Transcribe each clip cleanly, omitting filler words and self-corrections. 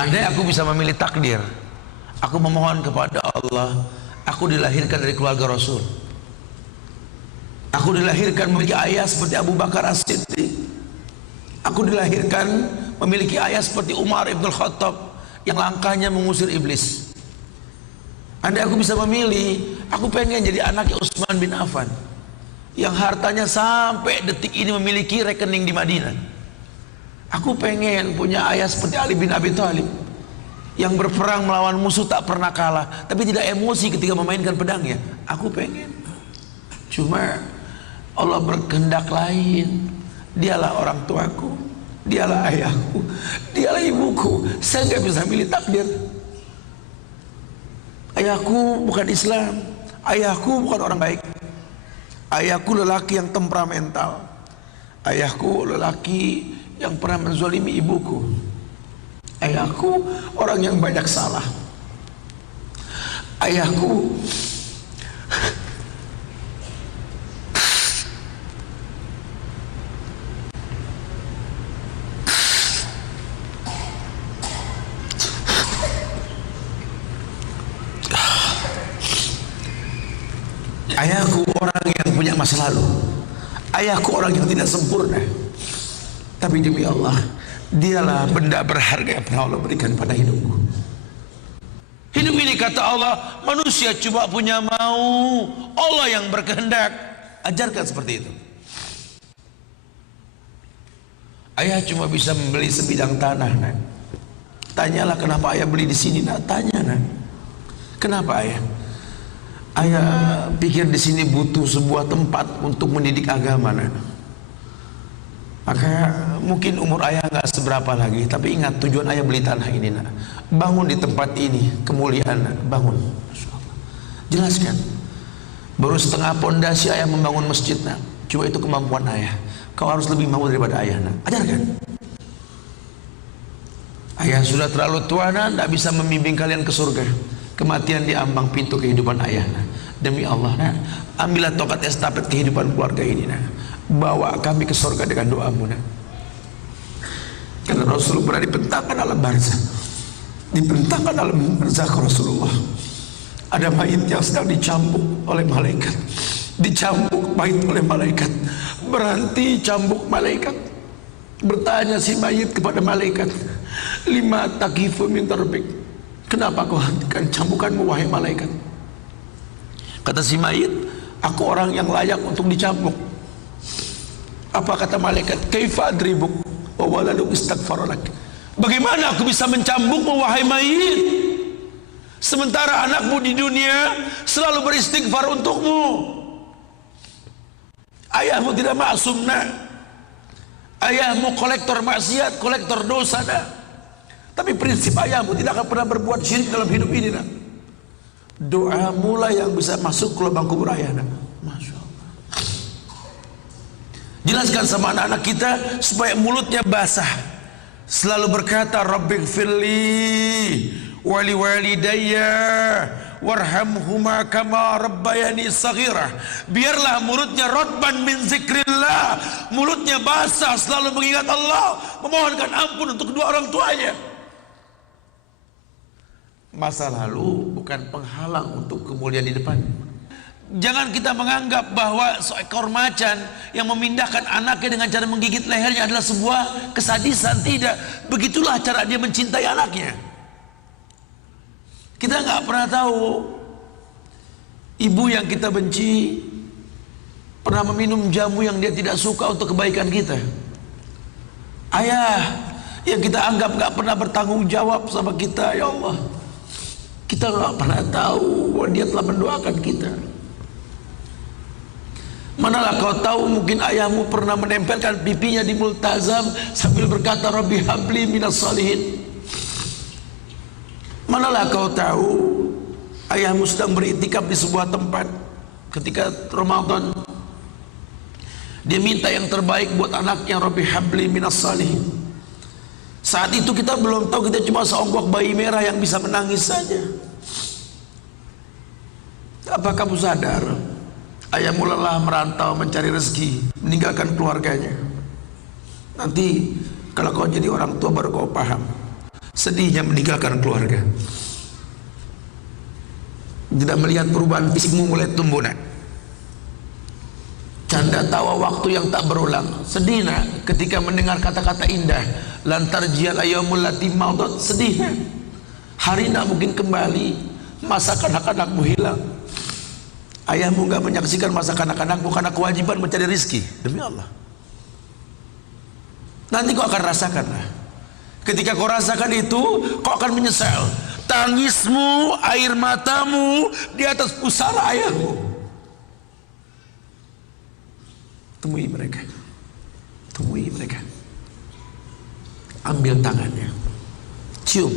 Andai aku bisa memilih takdir, aku memohon kepada Allah, aku dilahirkan dari keluarga Rasul. Aku dilahirkan memiliki ayah seperti Abu Bakar As-Siddiq. Aku dilahirkan memiliki ayah seperti Umar Ibn Khattab yang langkahnya mengusir iblis. Andai aku bisa memilih, aku pengen jadi anaknya Utsman bin Affan yang hartanya sampai detik ini memiliki rekening di Madinah. Aku pengen punya ayah seperti Ali bin Abi Thalib yang berperang melawan musuh tak pernah kalah, tapi tidak emosi ketika memainkan pedangnya. Aku pengen. Cuma Allah berkehendak lain. Dialah orang tuaku, dialah ayahku, dialah ibuku. Saya nggak bisa milih takdir. Ayahku bukan Islam, ayahku bukan orang baik. Ayahku lelaki yang temperamental. Ayahku lelaki yang pernah menzalimi ibuku. Ayahku orang yang banyak salah. Ayahku ayahku orang yang punya masa lalu. Ayahku orang yang tidak sempurna. Tapi demi Allah, dialah benda berharga yang pernah Allah berikan pada hidupku. Hidup ini kata Allah, manusia cuma punya mau, Allah yang berkehendak. Ajarkan seperti itu. Ayah cuma bisa membeli sebidang tanah, nak. Tanyalah kenapa ayah beli di sini, nak. Tanya, nak. Kenapa ayah? Ayah pikir di sini butuh sebuah tempat untuk mendidik agama, nak. Maka mungkin umur ayah nggak seberapa lagi, tapi ingat tujuan ayah beli tanah ini, nak. Bangun di tempat ini kemuliaan, nak. Bangun. Jelaskan. Baru setengah pondasi ayah membangun masjid, nak. Cuma itu kemampuan ayah. Kau harus lebih mau daripada ayah, nak. Ajarkan. Ayah sudah terlalu tua, nak, tidak bisa membimbing kalian ke surga. Kematian di ambang pintu kehidupan ayah, nak. Demi Allah, nak, ambillah tongkat estafet kehidupan keluarga ini, nak. Bawa kami ke surga dengan doamu, nak. Karena Rasul pernah dibentangkan alam barzah. Dibentangkan alam barzah Rasulullah. Ada mayit yang sedang dicambuk oleh malaikat. Dicambuk mayit oleh malaikat. Berhenti cambuk malaikat. Bertanya si mayit kepada malaikat, lima takifu min tarbik. Kenapa kau hentikan cambukanmu wahai malaikat? Kata si mayit, aku orang yang layak untuk dicambuk. Apa kata malaikat? Kaifa adribuk wa waladuk istaghfar lak. Bagaimana aku bisa mencambukmu wahai mayit, sementara anakmu di dunia selalu beristighfar untukmu? Ayahmu tidak maksum, nak. Ayahmu kolektor maksiat, kolektor dosa, nak. Tapi prinsip ayahmu tidak akan pernah berbuat syirik dalam hidup ini, nak. Doa mula yang bisa masuk ke lubang kubur ayah, nak. Masya Allah. Jelaskan sama anak-anak kita supaya mulutnya basah. Selalu berkata, Rabbighfirli wali walidayya warhamhuma kama rabbayani saghirah. Biarlah mulutnya rotban min zikrillah, mulutnya basah selalu mengingat Allah, memohonkan ampun untuk kedua orang tuanya. Masa lalu bukan penghalang untuk kemuliaan di depan. Jangan kita menganggap bahwa seekor macan yang memindahkan anaknya dengan cara menggigit lehernya adalah sebuah kesadisan. Tidak. Begitulah cara dia mencintai anaknya. Kita nggak pernah tahu ibu yang kita benci pernah meminum jamu yang dia tidak suka untuk kebaikan kita. Ayah yang kita anggap nggak pernah bertanggung jawab sama kita, ya Allah. Kita nggak pernah tahu bahwa dia telah mendoakan kita. Manalah kau tahu mungkin ayahmu pernah menempelkan pipinya di multazam sambil berkata Rabbi habli minas salihin. Manalah kau tahu ayahmu sedang beriktikaf di sebuah tempat ketika Ramadan. Dia minta yang terbaik buat anaknya, Rabbi habli minas salihin. Saat itu kita belum tahu, kita cuma seonggok bayi merah yang bisa menangis saja. Apa kamu sadar ayahmu lelah merantau mencari rezeki, meninggalkan keluarganya? Nanti kalau kau jadi orang tua baru kau paham Sedihnya meninggalkan keluarga. Tidak melihat perubahan fisikmu mulai tumbuh nak. Canda tawa waktu yang tak berulang. Sedih nak ketika mendengar kata-kata indah. Lantar jial ayamul lati maudat. Sedih nak. Hari nak mungkin kembali. Masa kanak-kanakmu hilang. Ayahmu gak menyaksikan masa kanak-kanakmu karena kewajiban mencari rizki. Demi Allah. Nanti kau akan rasakan lah. Ketika kau rasakan itu, kau akan menyesal. Tangismu, air matamu di atas pusara ayahmu. Temui mereka. Temui mereka. Ambil tangannya. Cium.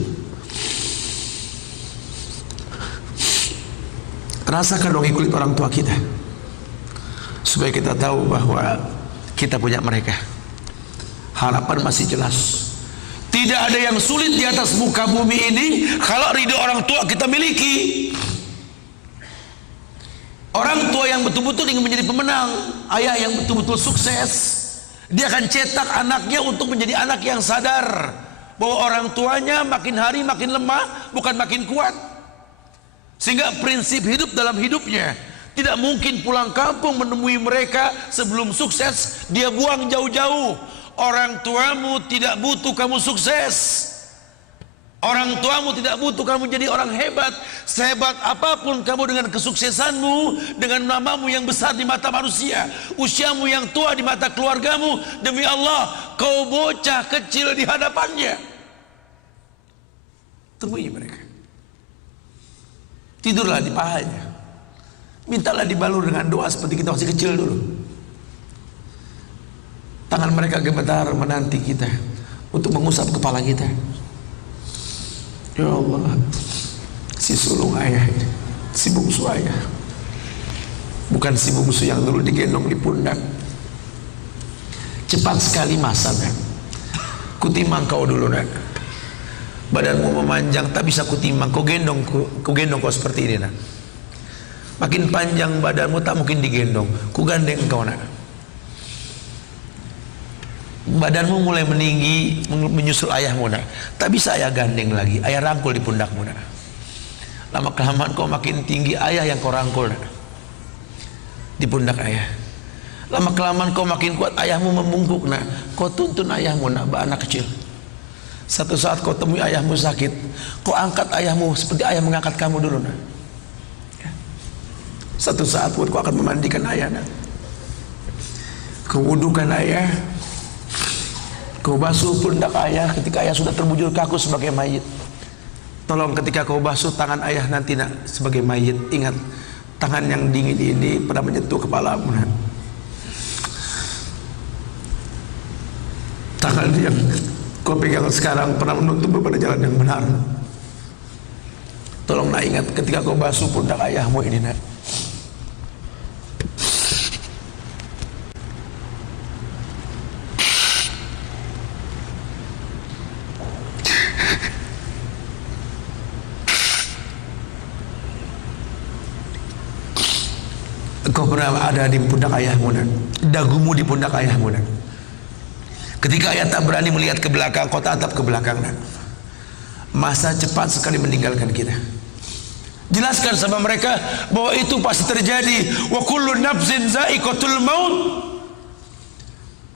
Rasakan dong kulit orang tua kita. Supaya kita tahu bahwa kita punya mereka. Harapan masih jelas. Tidak ada yang sulit di atas muka bumi ini kalau ridho orang tua kita miliki. Orang tua yang betul-betul ingin menjadi pemenang, ayah yang betul-betul sukses, dia akan cetak anaknya untuk menjadi anak yang sadar bahwa orang tuanya makin hari makin lemah, bukan makin kuat. Sehingga prinsip hidup dalam hidupnya tidak mungkin pulang kampung menemui mereka sebelum sukses, dia buang jauh-jauh. Orang tuamu tidak butuh kamu sukses. Orang tuamu tidak butuh kamu jadi orang hebat. Sehebat apapun kamu dengan kesuksesanmu, dengan namamu yang besar di mata manusia, usiamu yang tua di mata keluargamu, demi Allah kau bocah kecil di hadapannya. Temui mereka. Tidurlah di pahanya. Mintalah dibalur dengan doa seperti kita masih kecil dulu. Tangan mereka gemetar menanti kita untuk mengusap kepala kita. Ya Allah, si sulung ayah, si bungsu ayah, bukan si bungsu yang dulu digendong di pundak. Cepat sekali masa nak. Kutimang kau dulu nak. Badanmu memanjang tak bisa kutimang. Kau gendong kau seperti ini nak. Makin panjang badanmu tak mungkin digendong. Ku gandeng kau nak. Badanmu mulai meninggi menyusul ayahmu nak. Tak bisa ayah gandeng lagi. Ayah rangkul di pundakmu nak. Lama kelamaan kau makin tinggi, ayah yang kau rangkul nak. Di pundak ayah. Lama kelamaan kau makin kuat, ayahmu membungkuk nak. Kau tuntun ayahmu nak, anak kecil. Satu saat kau temui ayahmu sakit, kau angkat ayahmu seperti ayah mengangkat kamu dulu nak. Satu saat kau akan memandikan ayah nak. Kau wudukan ayah. Kau basuh pundak ayah ketika ayah sudah terbujur kaku sebagai mayit. Tolong ketika kau basuh tangan ayah nanti nak sebagai mayit, ingat tangan yang dingin ini pernah menyentuh kepalamu nak. Tangan yang kau pegang sekarang pernah menuntun pada jalan yang benar. Tolong nak ingat ketika kau basuh pundak ayahmu ini nak. Kau pernah ada di pundak ayahmu nak. Dagumu di pundak ayahmu nak. Ketika ayah tak berani melihat ke belakang, kau tatap ke belakang nak. Masa cepat sekali meninggalkan kita. Jelaskan sama mereka bahwa itu pasti terjadi. Wa kullu nafsin za'iqatul maut.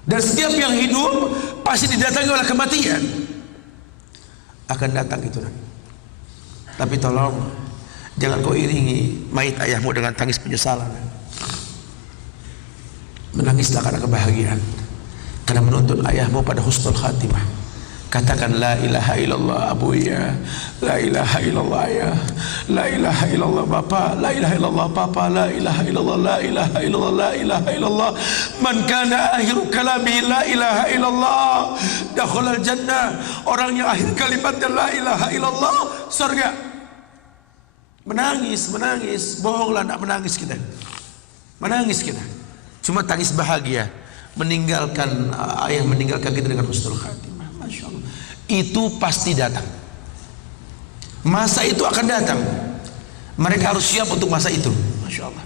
Dan setiap yang hidup pasti didatangi oleh kematian. Akan datang itu nak. Tapi tolong jangan kau iringi mayit ayahmu dengan tangis penyesalan. Menangislah karena kebahagiaan, karena menuntun ayahmu pada husnul khatimah. Katakan la ilaha illallah abuya, la ilaha illallah ayah, la ilaha illallah bapa, la ilaha illallah papa, la ilaha illallah, la ilaha illallah, la ilaha illallah. Man kana akhiru kalami la ilaha illallah dakhalal jannah. Orang yang akhir kalimatnya la ilaha illallah, surga. Menangis, bohonglah nak menangis kita. Menangis kita. Cuma tangis bahagia, meninggalkan ayah meninggalkan kita dengan husnul khatimah. Masya Allah. Itu pasti datang. Masa itu akan datang. Mereka harus siap untuk masa itu. Masya Allah.